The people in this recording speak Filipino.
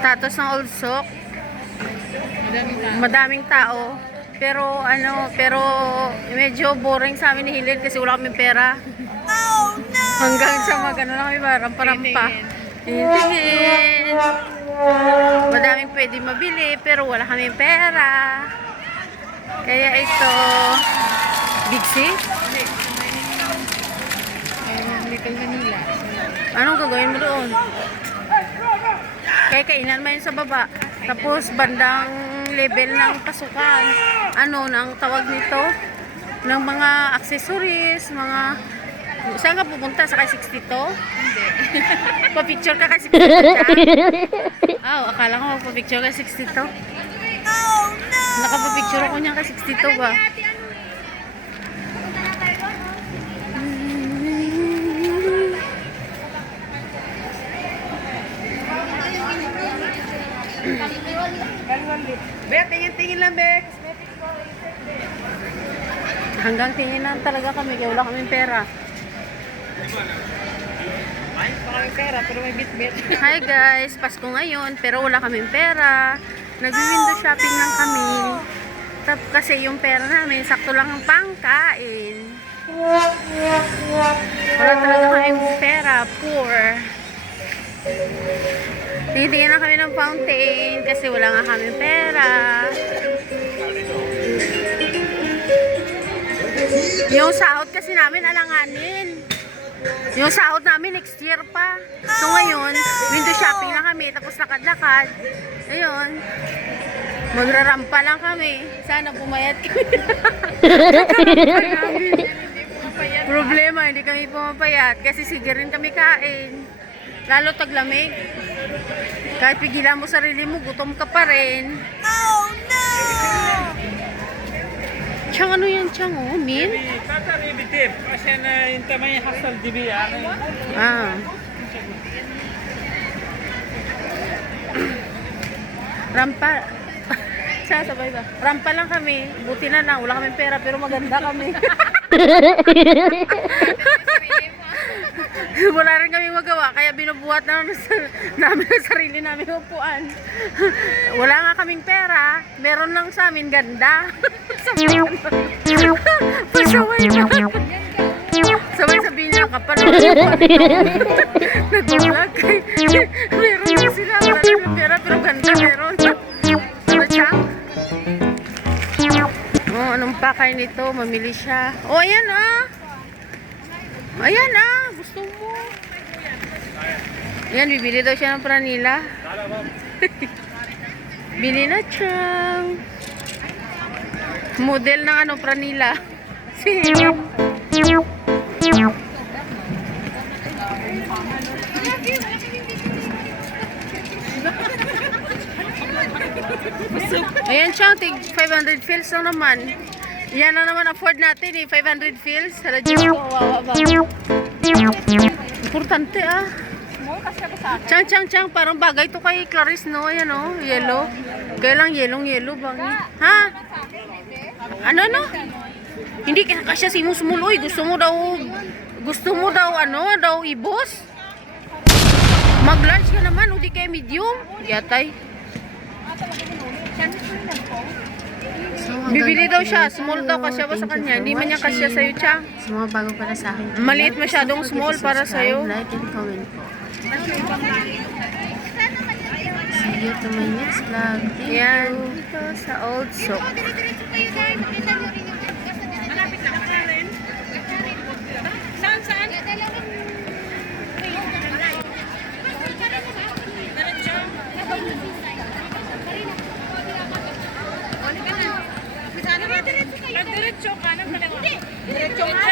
Status ng Old Souk. Madaming tao. Pero pero medyo boring sa amin ni Hilid kasi wala kaming pera. Oh no! Hanggang sa magano lang kami rampa-rampa. Tingin. Madaming pwede mabili pero wala kaming pera. Kaya ito Big C? Little Manila. Anong gagawin mo doon? Kaya kainan mo yun sa baba. Tapos bandang level ng pasukan. Nang tawag nito? Ng mga accessories, mga... Saan ka pupunta? Sa kay 62? Hindi. Pa-picture ka kay 62 dyan? Akala ko magpa-picture kay 62. Oh no! Nakapapicture ako niya kay 62 ba? Bek, tingin-tingin lang, Bek. Hanggang tingin lang talaga kami kaya wala kaming pera. Ay, baka may pera, pero may bit-bit. Hi guys, Pasko ngayon pero wala kaming pera. Nag-window shopping lang kami. Kasi yung pera namin sakto lang ang pangkain. Wala talaga kaming pera, poor. Tingin na kami ng fountain kasi wala nga kaming pera. Yung sahod kasi namin alanganin. Yung sahod namin next year pa. So ngayon, window shopping na kami, tapos lakad-lakad. Ayun. Magrarampa lang kami. Sana pumayat kami. Problema, hindi kami pumapayat kasi sige rin kami kain. Lalo taglamig. Kahit pigilan mo sarili mo, gutom ka pa rin. Oh no! Chang, ano yan, Chang? Oh, min? Tatari bitip kasi na yung tamay hasal dibi Rampa. Sasabay ba? Rampa lang kami. Buti na lang. Wala kaming pera pero maganda kami. Wala rin kami magawa. Kaya binubuhat na namin ang sarili namin upuan. Wala nga kaming pera. Meron lang sa amin ganda. Pasaway na. Sabay sabihin niya, kapal na nag-vlog. Meron lang sila. Wala kaming pera pero ganda meron. Anong pakay nito? Mamili siya. Ayan Ayan gusto mo. Ayan, bibili daw siya ng pranila. Bili na Chang. Model ng pranila. Ayan Chang, 500 fills lang naman. Yan na naman afford natin 500 fills. Hala, Diyos ko, wawa ba? Importante Chang, parang bagay to kay Clarice, no? Ayan yellow. Kaya lang yellow bang. Ha? Ano? Hindi kasya si Musmul. Uy, gusto mo daw ibos? Mag-lunch ka naman, hindi kaya medium. Yatay. Bibili daw siya, small daw kasya ba sa kanya? Hindi man niya kasya sa'yo, Chang. Sa mga bago para sa akin. Maliit masyadong small para sa'yo. Like and comment po. See you to my next vlog. Thank Yan, you. dito sa Old Souk. Saan? Diretso ka ng dalawa. Diretso ka.